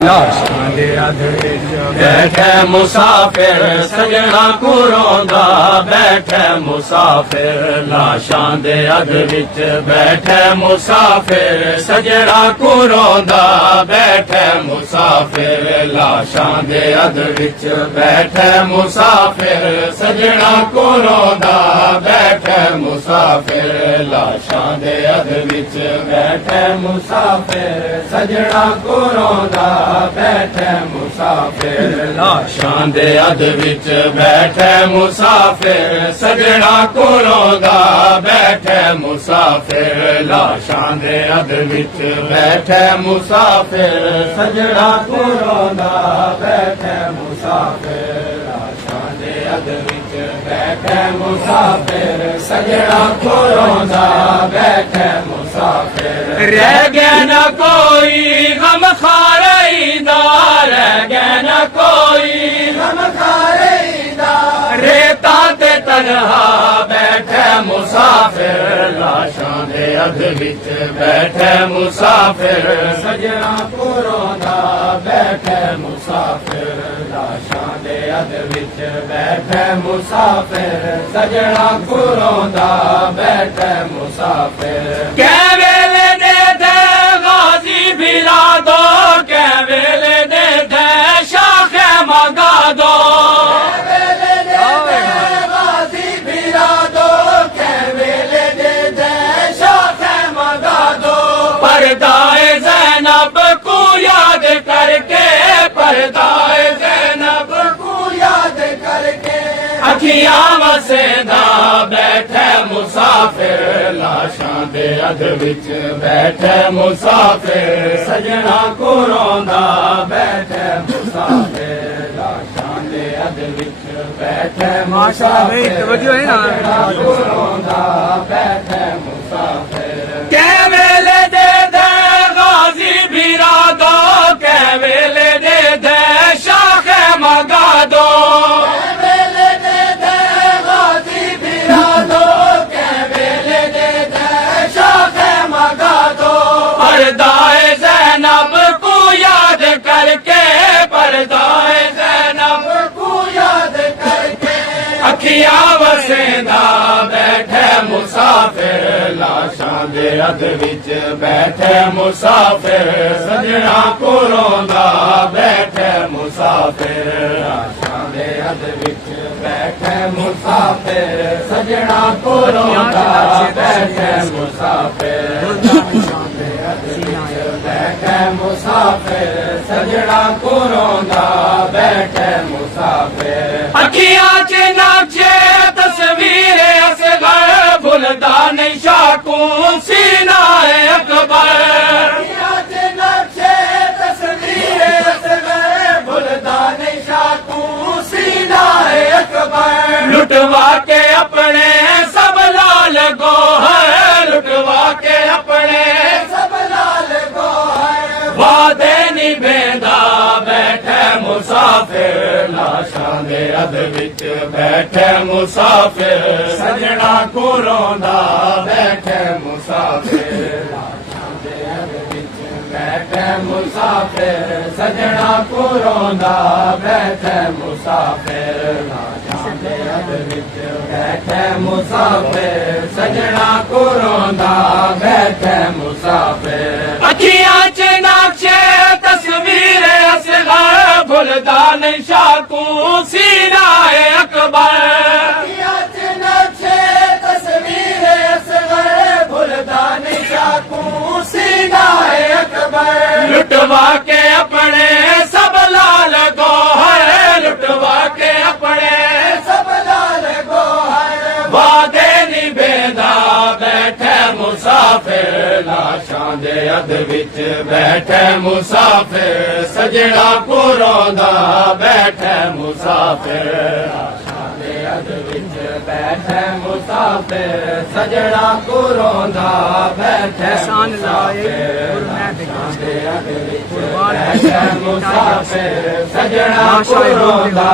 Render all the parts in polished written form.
लाशां दे अध विच बैठे मुसाफिर सजना को रोंदा बैठे मुसाफिर लाशां दे अध विच बैठे मुसाफिर सजना को रोंदा बैठे मुसाफिर लाशां दे अध विच बैठे मुसाफिर सजना को रोंदा बैठे मुसाफिर लाशां दे अध विच बैठे मुसाफिर सजना को रोंदा बैठे मुसाफिर लाशां दे अध विच बैठे मुसाफिर सजना को रोंदा बैठे मुसाफिर लाशां दे अध विच बैठे मुसाफिर सजना को रोंदा बैठे मुसाफिर लाशां दे अध विच बैठे मुसाफिर सजना को रोंदा बैठे मुसाफिर रह गया न कोई गम खारईदा रह गया न कोई गम खारईदा रेता ते तन्हा बैठे मुसाफिर लाशां दे अध विच बैठे मुसाफिर सजना को रोंदा बैठे मुसाफिर लाशां दे अध विच बैठे मुसाफिर सजना को रोंदा बैठे मुसाफिर कै वेले दे दे गाजी भिला दो कै वेले दे दे शाखे मगा दो कै वेले दे दे गाजी भिला दो कै वेले दे दे शाखे मगा दो पर्दाए ज़ैनब को याद करके पर्दाए ज़ैनब को याद करके अखियां वसेदा बैठे मुसाफिर लाशां दे अध विच बैठे मुसाफिर सजना को रोंदा बैठे मुसाफिर लाशां दे अध विच बैठे मुसाफिर सजना को रोंदा बैठे मुसाफिर कै वेले दे दे गाजी भिरा दो कै वेले दे दे शाखे मगा दो पर्दाए ज़ैनब को याद करके पर्दाए ज़ैनब को याद करके अखियां वसेंदा बैठे मुसाफिर लाशां दे अध विच बैठे मुसाफिर सजना को रोंदा बैठे मुसाफिर लाशां दे अध विच बैठे मुसाफिर सजना को रोंदा बैठे मुसाफिर बैठे मुसाफिर सजना को रोंदा बैठे मुसाफिर अखियां च नक्शे तस्वीर असगर भुलदा नहीं शाकूं सीना अकबर अखियां च नक्शे तस्वीर असगर भुलदा नहीं शाकूं सीना अकबर लुटवा के अपने सब लाल गोहर लुटवा के अपने वादे निभेंदा बैठे मुसाफिर लाशां दे अध विच बैठे मुसाफिर सजना को रोंदा बैठे मुसाफिर लाशां दे अध विच बैठे मुसाफिर सजना को रोंदा बैठे मुसाफिर लाशां दे अध विच बैठे मुसाफिर सजना को रोंदा बैठे मुसाफिर अखियां च नक्शे तस्वीर असगर भुलदा नहीं शाकूं सीना अकबर अखियां च नक्शे तस्वीर असगर भुलदा नहीं शाकूं सीना अकबर लुटवा के अपने सब लाल गोहर लुटवा के अपने सब लाल गोहर वादे निभेंदा बैठे मुसाफिर लाशां दे अध विच बैठे मुसाफिर सजना को रोंदा बैठे मुसाफिर लाशां दे अध विच बैठे मुसाफिर सजना को रोंदा बैठे मुसाफिर लाशां दे अध विच बैठे मुसाफिर सजना को रोंदा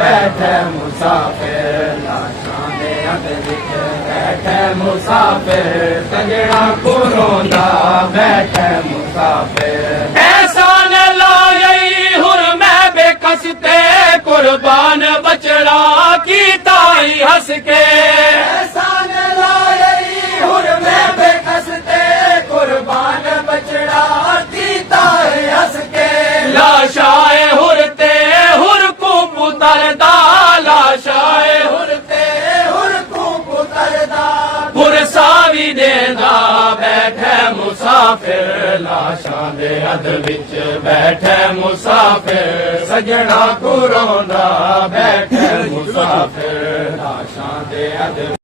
बैठे मुसाफिर लाशां दे अध विच बैठे मुसाफिर सजना को रोंदा बैठे मुसाफिर ऐसा न लाए ਮੁਸਾਫਿਰ ਲਾਸ਼ਾਂ ਦੇ ਅੱਧ ਵਿੱਚ ਬੈਠੇ ਮੁਸਾਫਿਰ ਸਜਣਾ ਕੋ ਰੋਂਦਾ ਬੈਠੇ ਮੁਸਾਫਿਰ ਲਾਸ਼ਾਂ ਦੇ ਅੱਧ